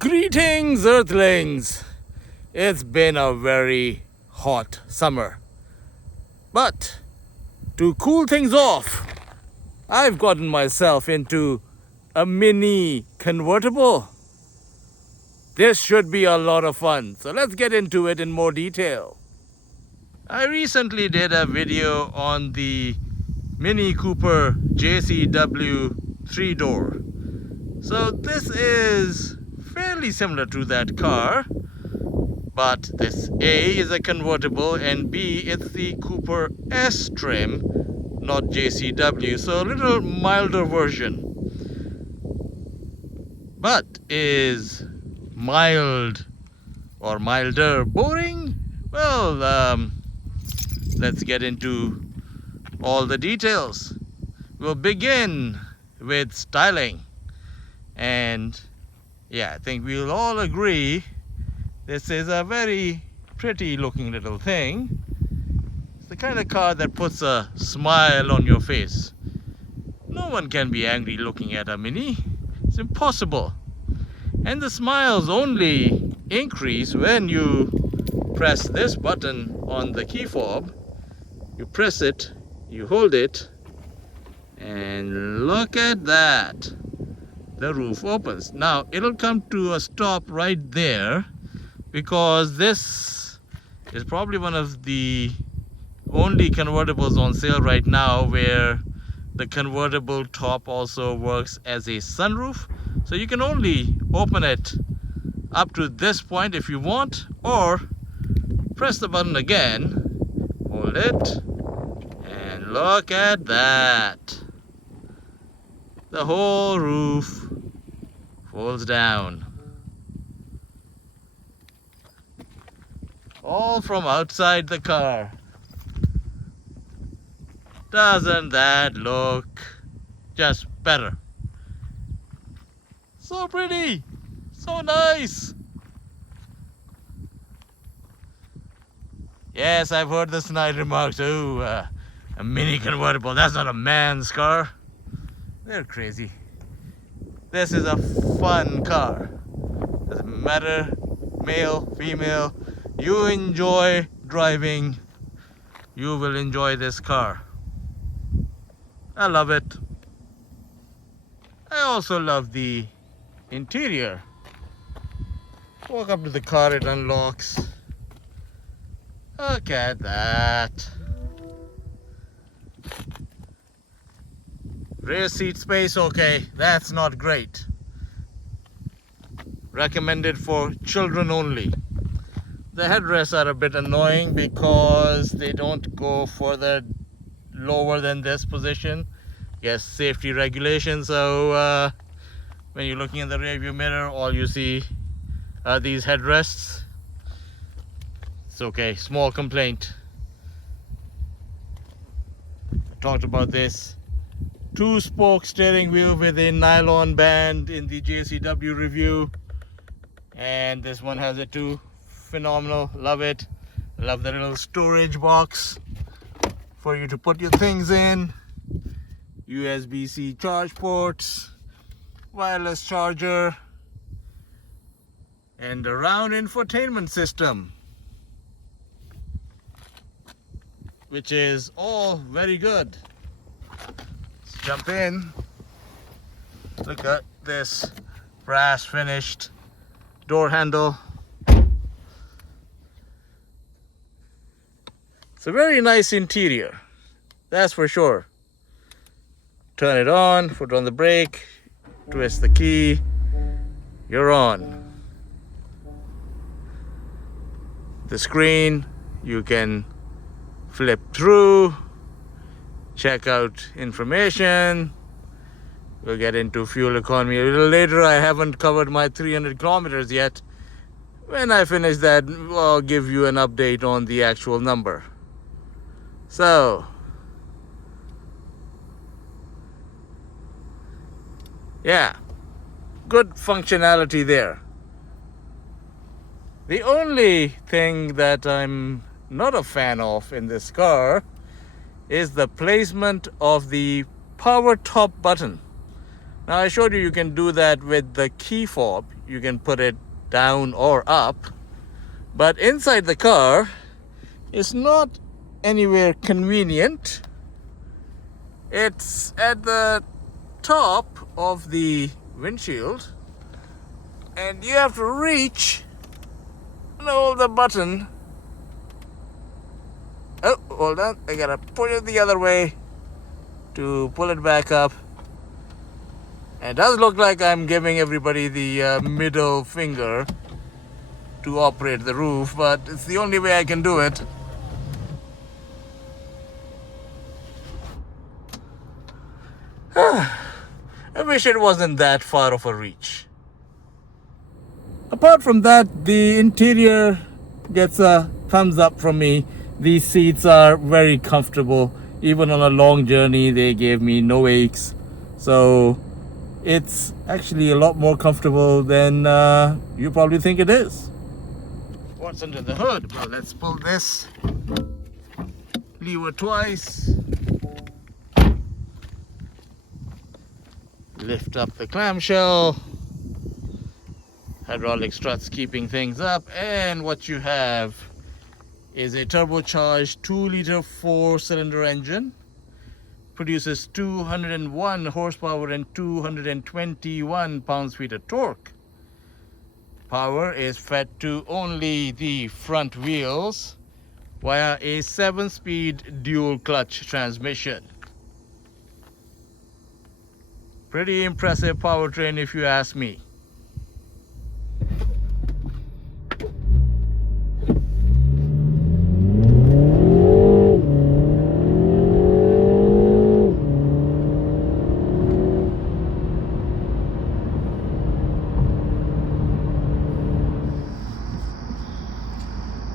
Greetings, Earthlings! It's been a very hot summer. But to cool things off, I've gotten myself into a mini convertible. This should be a lot of fun, so let's get into it in more detail. I recently did a video on the Mini Cooper JCW 3-door. So this is fairly similar to that car, but this A is a convertible and B it's the Cooper S trim, not JCW, so a little milder version. But is mild or milder boring? Well, let's get into all the details. We'll begin with styling. And yeah, I think we'll all agree this is a very pretty looking little thing. It's the kind of car that puts a smile on your face. No one can be angry looking at a Mini. It's impossible. And the smiles only increase when you press this button on the key fob. You press it, you hold it, and look at that. The roof opens. Now it'll come to a stop right there because this is probably one of the only convertibles on sale right now where the convertible top also works as a sunroof. So you can only open it up to this point if you want, or press the button again, hold it, and look at that. The whole roof folds down. All from outside the car. Doesn't that look just better? So pretty, so nice. Yes, I've heard the snide remarks, a mini convertible, that's not a man's car. They're crazy. This is a fun car. Doesn't matter, male, female, you enjoy driving, you will enjoy this car. I love it. I also love the interior. Walk up to the car, it unlocks. Look at that. Rear seat space, okay, that's not great. Recommended for children only. The headrests are a bit annoying because they don't go further lower than this position. Yes, safety regulations. So when you're looking in the rear view mirror, all you see are these headrests. It's okay, small complaint. I talked about this. 2-spoke steering wheel with a nylon band in the JCW review, and this one has it too. Phenomenal, love it. Love the little storage box for you to put your things in. USB-C charge ports, wireless charger, and a round infotainment system, which is all very good. Let's jump in. Look at this brass finished door handle. It's a very nice interior, that's for sure. Turn it on, foot on the brake, twist the key, you're on. The screen, you can flip through, check out information. We'll get into fuel economy a little later. I haven't covered my 300 kilometers yet. When I finish that, I'll give you an update on the actual number. So, yeah, good functionality there. The only thing that I'm not a fan of in this car is the placement of the power top button. Now I showed you can do that with the key fob. you can put it down or up. But inside the car, it's not anywhere convenient. It's at the top of the windshield, and you have to reach and hold the button. Oh, hold on, I gotta push it the other way to pull it back up. And it does look like I'm giving everybody the middle finger to operate the roof, but it's the only way I can do it. I wish it wasn't that far of a reach. Apart from that, the interior gets a thumbs up from me. These seats are very comfortable. Even on a long journey, they gave me no aches. So it's actually a lot more comfortable than you probably think it is. What's under the hood? Well, let's pull this lever twice. Lift up the clamshell. Hydraulic struts keeping things up. And what you have is a turbocharged 2-liter 4-cylinder engine. Produces 201 horsepower and 221 pounds-feet of torque. Power is fed to only the front wheels via a 7-speed dual clutch transmission. Pretty impressive powertrain if you ask me.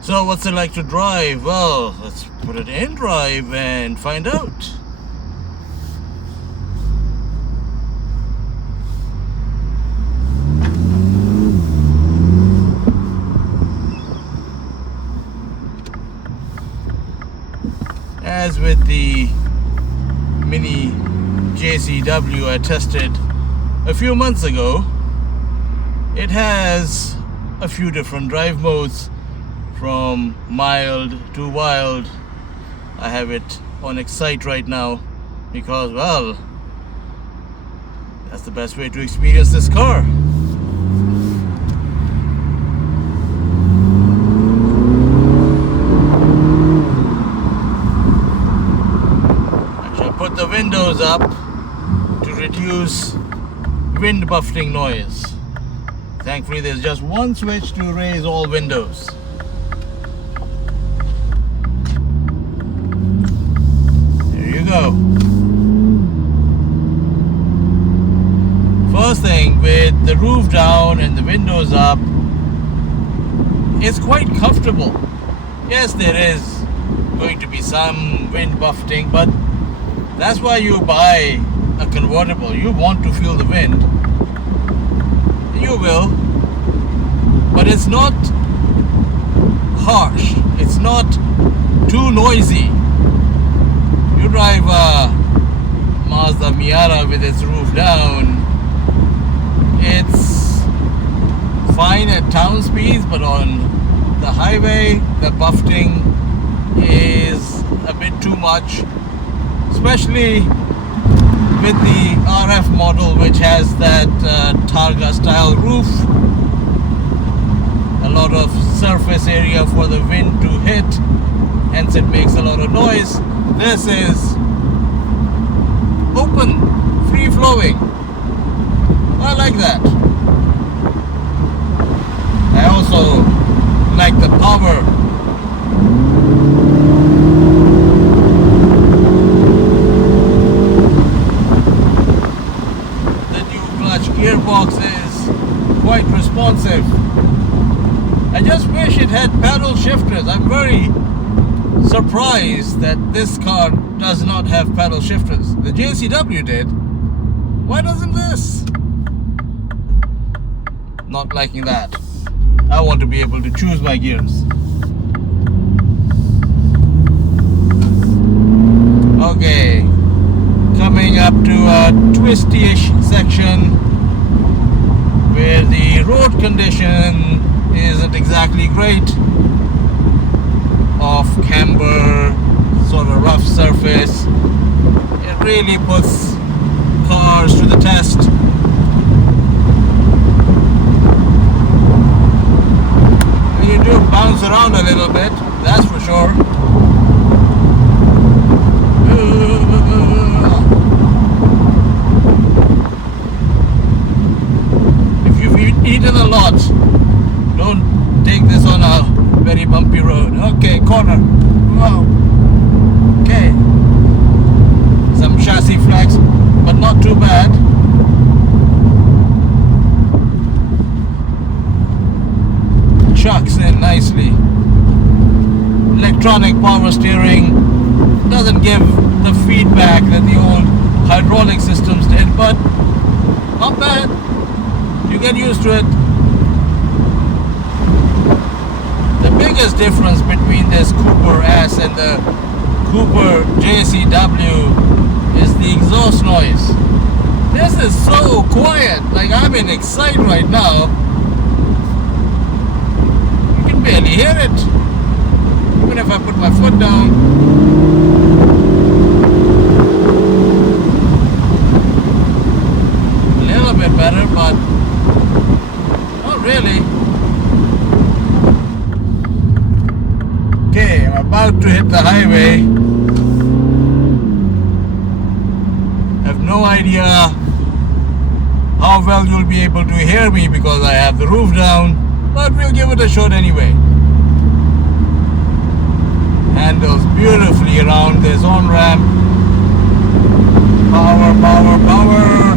So what's it like to drive? Well, let's put it in drive and find out. As with the Mini JCW I tested a few months ago, it has a few different drive modes, from mild to wild. I have it on Excite right now because, well, that's the best way to experience this car. I shall put the windows up to reduce wind buffeting noise. Thankfully, there's just one switch to raise all windows. Go. First thing, with the roof down and the windows up, it's quite comfortable. Yes, there is going to be some wind buffeting, but that's why you buy a convertible. You want to feel the wind. You will, but it's not harsh. It's not too noisy. You drive a Mazda Miata with its roof down, it's fine at town speeds, but on the highway, the buffeting is a bit too much, especially with the RF model, which has that Targa style roof. A lot of surface area for the wind to hit, hence it makes a lot of noise. This is open, free flowing. I like that. I also like the power. The new clutch gearbox is quite responsive. I just wish it had paddle shifters. I'm very surprised that this car does not have paddle shifters. The JCW did. Why doesn't this? Not liking that. I want to be able to choose my gears. Okay, coming up to a twisty-ish section. where the road condition isn't exactly great, off camber, sort of rough surface. It really puts cars to the test. You do bounce around a little bit, that's for sure. If you've eaten a lot, don't take this on a very bumpy road. Okay, corner. Wow. Okay. Some chassis flex, but not too bad. Chucks in nicely. Electronic power steering doesn't give the feedback that the old hydraulic systems did, but not bad. You get used to it. The biggest difference between this Cooper S and the Cooper JCW is the exhaust noise. This is so quiet. Like, I'm in Excite right now. You can barely hear it. Even if I put my foot down. A little bit better, but not really. Okay, I'm about to hit the highway. I have no idea how well you'll be able to hear me because I have the roof down, but we'll give it a shot anyway. Handles beautifully around this on-ramp. Power, power, power.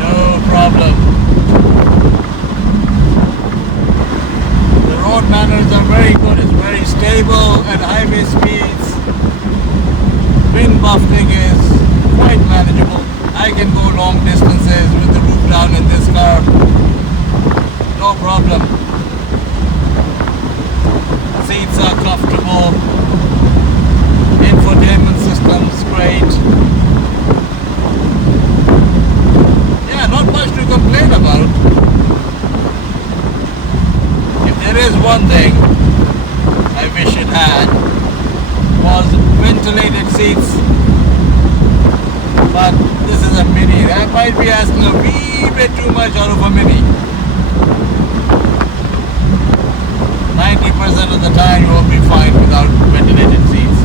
No problem. The road manners are very good. It's very stable at highway speeds. Wind buffeting is quite manageable. I can go long distances with the roof down in this car. No problem. Seats are comfortable. Infotainment system's great. Yeah, not much to complain about. If there is one thing I wish it had, was ventilated seats. But this is a Mini. That might be asking a wee bit too much out of a Mini. 90% of the time you will be fine without ventilated seats.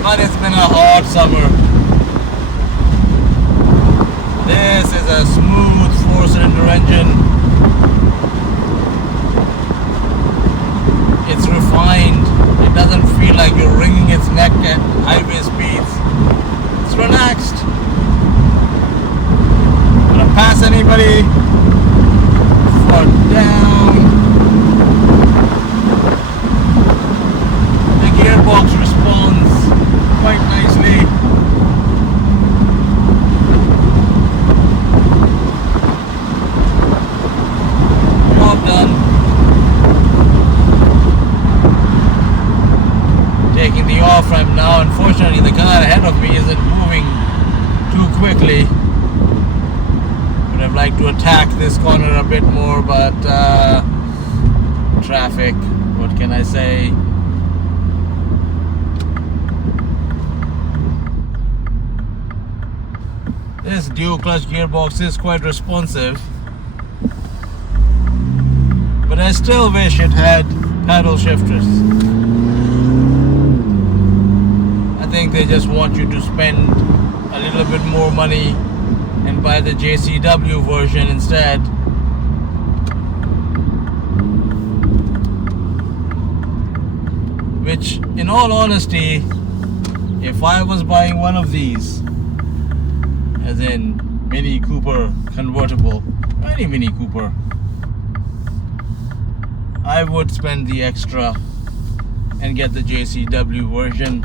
But it's been a hot summer. This is a smooth 4-cylinder engine. It's refined. It doesn't feel like you're wringing its neck at highway speeds. It's relaxed. Gonna pass anybody? Foot down. Gearbox responds quite nicely. Job done. Taking the off ramp now. Unfortunately, the car ahead of me isn't moving too quickly. Would have liked to attack this corner a bit more, but traffic. What can I say? This dual clutch gearbox is quite responsive, but I still wish it had paddle shifters. I think they just want you to spend a little bit more money and buy the JCW version instead. Which, in all honesty, if I was buying one of these, as in Mini Cooper Convertible, or any Mini Cooper, I would spend the extra and get the JCW version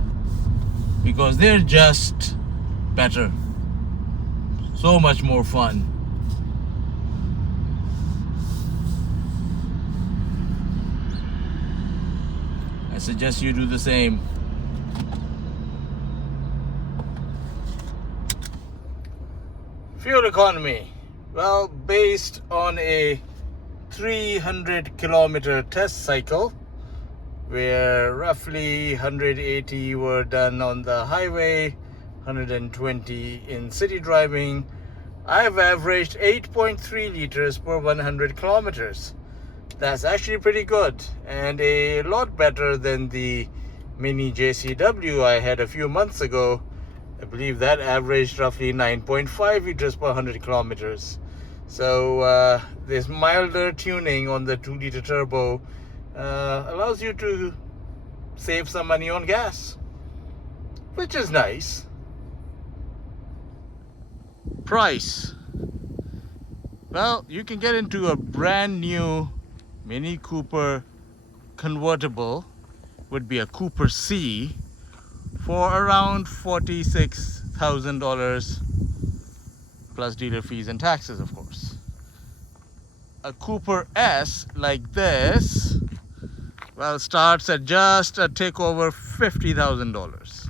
because they're just better. So much more fun. I suggest you do the same. Fuel economy. Well, based on a 300-kilometer test cycle, where roughly 180 were done on the highway, 120 in city driving, I've averaged 8.3 liters per 100 kilometers. That's actually pretty good, and a lot better than the Mini JCW I had a few months ago. I believe that averaged roughly 9.5 liters per 100 kilometers. So this milder tuning on the 2-liter turbo allows you to save some money on gas, which is nice. Price. Well, you can get into a brand new Mini Cooper Convertible, would be a Cooper C, for around $46,000 plus dealer fees and taxes, of course. A Cooper S like this, well, starts at just a tick over $50,000.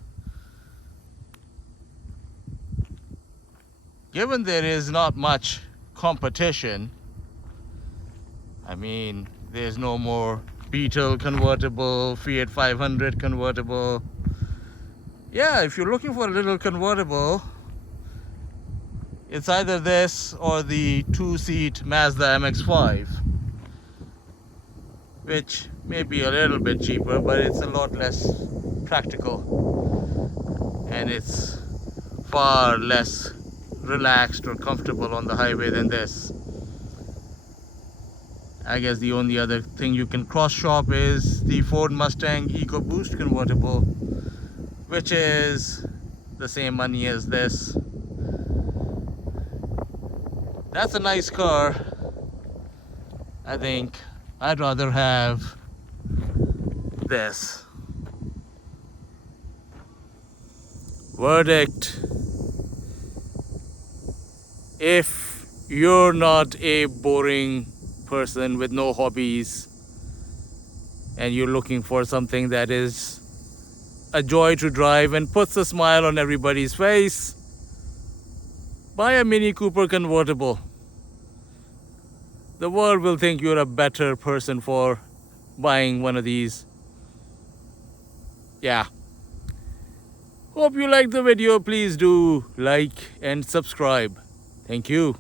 Given there is not much competition, I mean, there's no more Beetle convertible, Fiat 500 convertible. Yeah, if you're looking for a little convertible, it's either this or the 2-seat Mazda MX-5, which may be a little bit cheaper, but it's a lot less practical, and it's far less relaxed or comfortable on the highway than this. I guess the only other thing you can cross shop is the Ford Mustang EcoBoost convertible, which is the same money as this. That's a nice car. I think I'd rather have this. Verdict: if you're not a boring person with no hobbies and you're looking for something that is a joy to drive and puts a smile on everybody's face, buy a Mini Cooper convertible. The world will think you're a better person for buying one of these. Yeah. Hope you liked the video. Please do like and subscribe. Thank you.